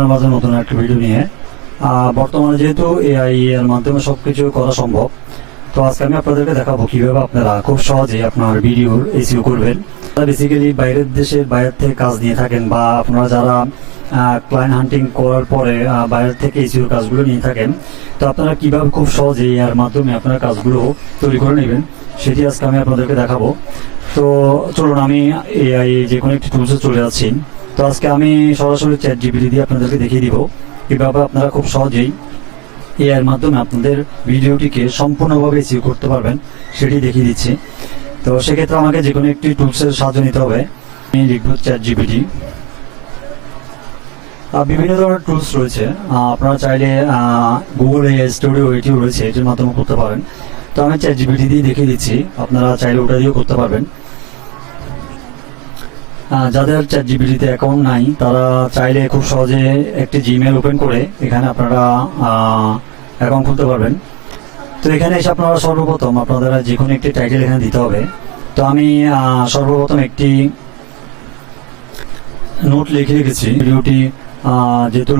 আপনার মাঝে নতুন একটা ভিডিও নিয়ে। বর্তমানে যেহেতু এআই এর মাধ্যমে সবকিছু করা সম্ভব, তো আজকে আমি আপনাদেরকে দেখাবো কিভাবে আপনারা খুব সহজে আপনার ভিডিওর এসইও করবেন। বেসিক্যালি বাইরের দেশের বাইরে থেকে কাজ নিয়ে থাকেন, বা আপনারা যারা ক্লায়েন্ট হান্টিং করার পরে বাইরের থেকে এসইওর কাজগুলো নিয়ে থাকেন, তো আপনারা কিভাবে খুব সহজে এর মাধ্যমে আপনারা কাজগুলো তৈরি করে নেবেন সেটি আজকে আমি আপনাদেরকে দেখাবো। তো চলুন আমি এআই যে কোনো একটি টুলসে চলে যাচ্ছি। তো আজকে আমি সরাসরি চ্যাট জিপিটি দিয়ে আপনাদেরকে দেখিয়ে দিব কীভাবে আপনারা খুব সহজেই এআইয়ের মাধ্যমে আপনাদের ভিডিওটিকে সম্পূর্ণভাবে এসইও করতে পারবেন সেটি দেখিয়ে দিচ্ছি। তো সেক্ষেত্রে আমাকে যে কোনো একটি টুলসের সাহায্য নিতে হবে। আমি লিখব চ্যাট জিপিটি। বিভিন্ন ধরনের টুলস রয়েছে, আপনারা চাইলে গুগল এআই স্টুডিও এটিও রয়েছে, এটির মাধ্যমে করতে পারেন। তো আমি চ্যাট জিপিটি দিয়ে দেখিয়ে দিচ্ছি, আপনারা চাইলে ওটা দিয়েও করতে পারবেন। যাদের চ্যাট জিপিটিতে অ্যাকাউন্ট নাই তারা চাইলে খুব সহজে একটি জিমেল ওপেন করে এখানে আপনারা অ্যাকাউন্ট খুলতে পারবেন। তো এখানে এসে আপনারা সর্বপ্রথম আপনাদের যে কোনো একটি টাইটেল এখানে দিতে হবে। তো আমি সর্বপ্রথম একটি নোট লিখে রেখেছি ভিডিওটি যেহেতু।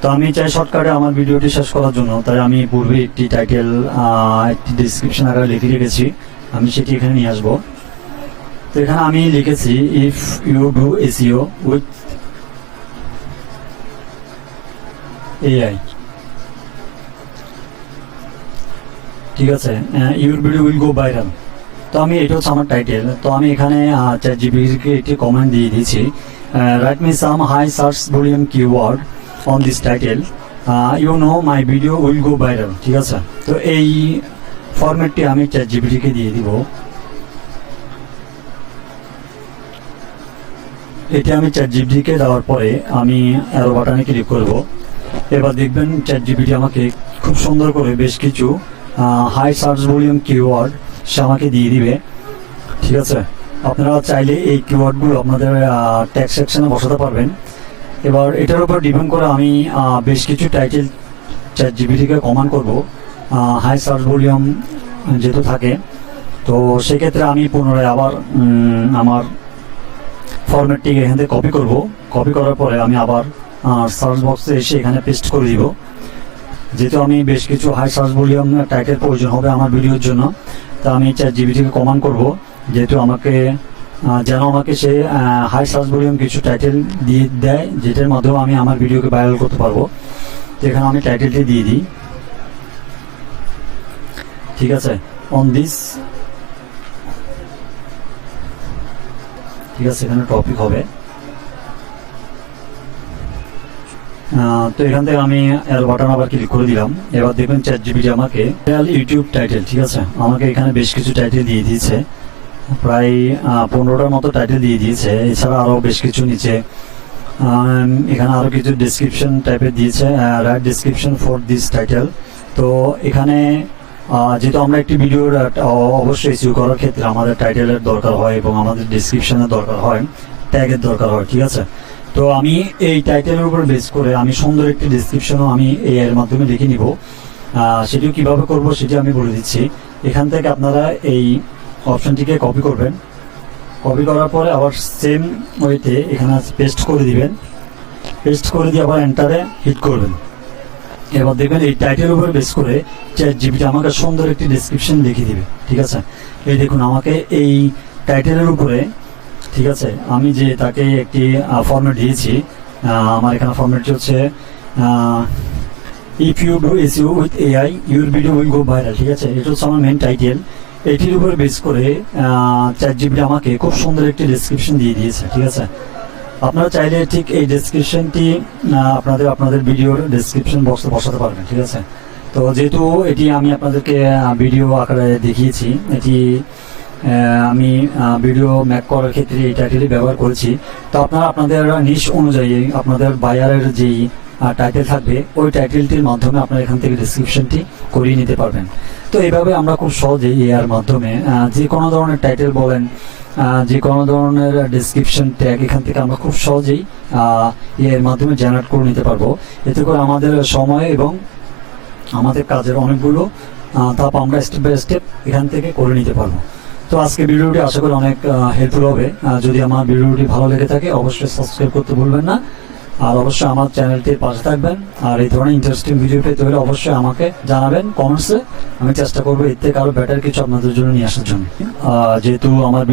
তো আমি চাই শর্টকাটে আমার ভিডিওটি শেষ করার জন্য, তাই আমি পূর্বে একটি টাইটেল একটি ডিসক্রিপশন আকারে লিখে রেখেছি, আমি সেটি এখানে নিয়ে আসবো। তো এখানে আমি লিখেছি if you do SEO with AI, ঠিক আছে, your video will go viral. তো আমি এটা হচ্ছে আমার টাইটেল। তো আমি এখানে চ্যাট জিপিটিকে একটি কমেন্ট দিয়ে দিয়েছি, write me some high search volume keyword on this title, you know my video will go viral, ঠিক আছে। তো এই ফরম্যাটটি আমি চ্যাট জিপিটিকে দিয়ে দিব। এটি আমি চ্যাট জিপিটিকে দেওয়ার পরে আমি অ্যারো বাটনে ক্লিক করব। এবার দেখবেন চ্যাট জিপিটি আমাকে খুব সুন্দর করে বেশ কিছু হাই সার্চ ভলিউম কিওয়ার্ড সে আমাকে দিয়ে দিবে, ঠিক আছে। আপনারা চাইলে এই কিওয়ার্ডগুলো আপনাদের ট্যাগ সেকশনে বসাতে পারবেন। এবার এটার উপর ডিপেন্ড করে আমি বেশ কিছু টাইটেল চ্যাট জিপিটিকে কমান্ড করব হাই সার্চ ভলিউম যেহেতু থাকে। তো সেক্ষেত্রে আমি পুনরায় আবার আমার ফরম্যাটটিকে এখান থেকে কপি করব। কপি করার পরে আমি আবার সার্চ বক্সে এসে এখানে পেস্ট করে দিব। যেহেতু আমি বেশ কিছু হাই সার্চ ভলিউম টাইটেল প্রয়োজন হবে আমার ভিডিওর জন্য, তা আমি চ্যাট জিপিটিকে কমান্ড করব যেহেতু আমাকে যেন আমাকে সে হাই সার্চ ভলিউম কিছু টাইটেল দিয়ে দেয়, যেটার মাধ্যমে আমি আমার ভিডিওকে ভাইরাল করতে পারবো। তো এখানে আমি টাইটেলটি দিয়ে দিই, ঠিক আছে, অন দিস, ঠিক আছে, এখানে টপিক হবে। তো এখান থেকে আমি এর বাটন আবার ক্লিক করে দিলাম। এবার দেখবেন চ্যাট জিপিটি আমাকে ইউটিউব টাইটেল, ঠিক আছে, আমাকে এখানে বেশ কিছু টাইটেল দিয়ে দিয়েছে, প্রায় 15টার মতো টাইটেল দিয়ে দিয়েছে। এছাড়া আরও বেশ কিছু নিচে এখানে আরও কিছু ডেসক্রিপশন টাইপের দিয়েছে, right description for this title. তো এখানে যেহেতু আমরা একটি ভিডিওর অবশ্যই এসইও করার ক্ষেত্রে আমাদের টাইটেলের দরকার হয় এবং আমাদের ডেসক্রিপশনের দরকার হয়, ট্যাগের দরকার হয়, ঠিক আছে। তো আমি এই টাইটেলের উপর বেস করে আমি সুন্দর একটি ডেসক্রিপশনও আমি এর মাধ্যমে লিখে নিব। সেটিও কীভাবে করব সেটি আমি বলে দিচ্ছি। এখান থেকে আপনারা এই অপশানটিকে কপি করবেন, কপি করার পরে আবার সেম ওয়েতে এখানে পেস্ট করে দিবেন, পেস্ট করে দিয়ে আবার এন্টারে হিট করবেন। এবার দেখবেন এই টাইটেলের উপর বেস করে চ্যাট জিপিটি আমাকে সুন্দর একটি ডেসক্রিপশন লিখে দিবে, ঠিক আছে। এই দেখুন আমাকে এই টাইটেলের উপরে, ঠিক আছে, আমি যে তাকে একটি ফরম্যাট দিয়েছি, আমার এখানে ফরম্যাটটি হচ্ছে if you do SEO with AI your video will go viral, ঠিক আছে। এটা হচ্ছে আমার মেন টাইটেল। এটির উপরে বেস করে চ্যাট জিপিটি আমাকে খুব সুন্দর একটি ডেসক্রিপশন দিয়ে দিয়েছে, ঠিক আছে। আপনারা চাইলে ঠিক এই ডেসক্রিপশনটি আপনাদের ভিডিওর ডেসক্রিপশন বক্সে বসাতে পারবেন, ঠিক আছে। তো যেহেতু এটি আমি আপনাদেরকে ভিডিও আকারে দেখিয়েছি, এটি আমি ভিডিও ম্যাক করার ক্ষেত্রে এই টাইটেলই ব্যবহার করেছি। তো আপনারা আপনাদের নিশ অনুযায়ী আপনাদের বায়ারের যেই টাইটেল থাকবে ওই টাইটেলটির মাধ্যমে আপনারা এখান থেকে ডেসক্রিপশনটি করিয়ে নিতে পারবেন। তো এইভাবে আমরা খুব সহজেই এর মাধ্যমে যে কোনো ধরনের টাইটেল বলেন, যে কোনো ধরনের ডেসক্রিপশন ট্যাগ এখান থেকে আমরা খুব সহজেই এর মাধ্যমে জেনারেট করে নিতে পারবো। এতে করে আমাদের সময় এবং আমাদের কাজের অনেকগুলো ধাপ আমরা স্টেপ বাই স্টেপ এখান থেকে করে নিতে পারবো। তো আজকে ভিডিওটি আশা করি অনেক হেল্পফুল হবে। যদি আমার ভিডিওটি ভালো লেগে থাকে অবশ্যই সাবস্ক্রাইব করতে ভুলবেন না, আর অবশ্যই আমার চ্যানেলটির পাশে থাকবেন। আর এই ধরনের ইন্টারেস্টিং ভিডিও পেতে হলে অবশ্যই আমাকে জানাবেন কমেন্টসে, আমি চেষ্টা করবো এর থেকে আরো বেটার কিছু আপনাদের জন্য নিয়ে আসার জন্য। যেহেতু আমার